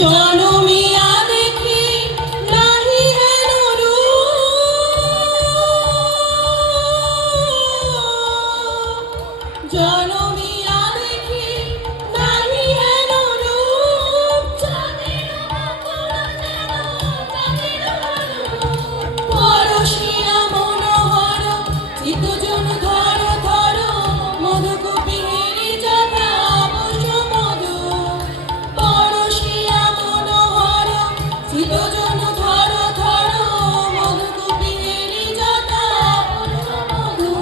জনমিয়া দেখি নাহি হেন রূপ, জনমিয়া দেখি নাহি হেন রূপ, চাঁদের মকর যেন চাঁদের রূপ, পরশিয়া মনোহর চিত্তজন ধর ধর, মধুকূপীর যথা অবশ্য মধু, পরশিয়া মনোহর চিত্তজন ধর ধর, মধুকূপীর যথা অবশ্য মধু,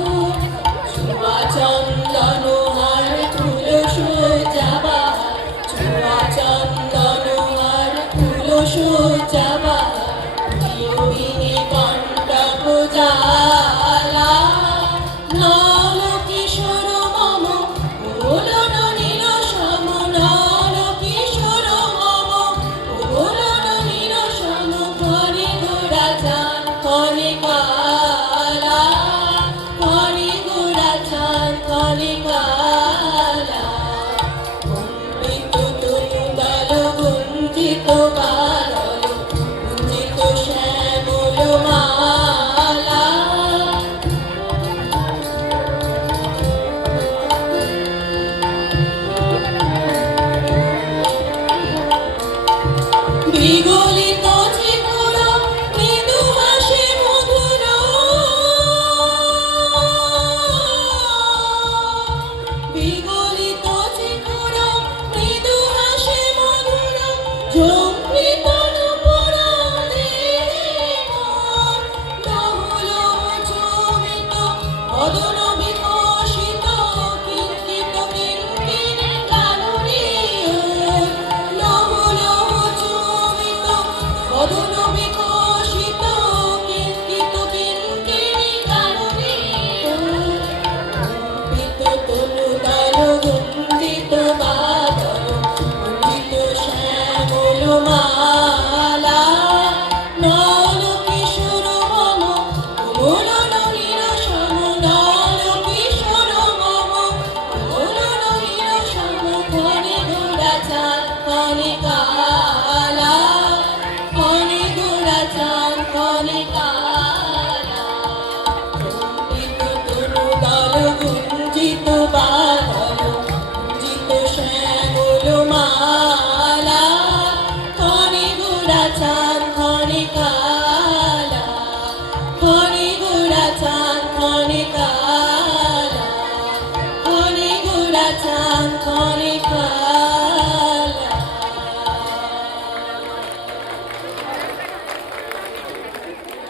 ছোঁয়া চন্দন হার তুলস যাবার, ছোঁয়া চন্দন হার তুলস যাবার, বিয়োগিনী কণ্টক জ্বালা, নল কিশোর মম ওলন নিরসম, নল কিশোর মম ওলন নিরসম, ঘরে ঘোড়া চাঁদ ক্ষণে কালা, ঘরে ঘোড়া চাঁদ ক্ষণে কালা, অমৃত তরুদল গুঞ্জিত বাদল, গুঞ্জিত শ্যামল মালা, বিগলিত চিগুর মৃদু হাসি মধুর, বিগলিত চিগুর মৃদু হাসি মধুর, ঝঙ্কৃত নূপুর দেহে মন, লহুল চুমিত বদন বিকশিত, কিঞ্চিত কিঙ্কিণী কাননে, লহুল চুমিত বদন বিকশিত, কিঞ্চিত কিঙ্কিণী কাননে, কম্পিত তনুদল গুঞ্জিত বাদল, গুঞ্জিত শ্যামল মালা, নল কিশোর মম ওলন নিরসম, নল কিশোর মম ওলন নিরসম, ঘরে ঘোড়া চাঁদ ক্ষণে কালা, ঘরে ঘোড়া চাঁদ ক্ষণে কালা, কম্পিত তনুদল গুঞ্জিত বাদল, গুঞ্জিত শ্যামল মালা, ঘরে ঘোড়া চাঁদ ক্ষণে কালা, ঘরে ঘোড়া চাঁদ ক্ষণে কালা।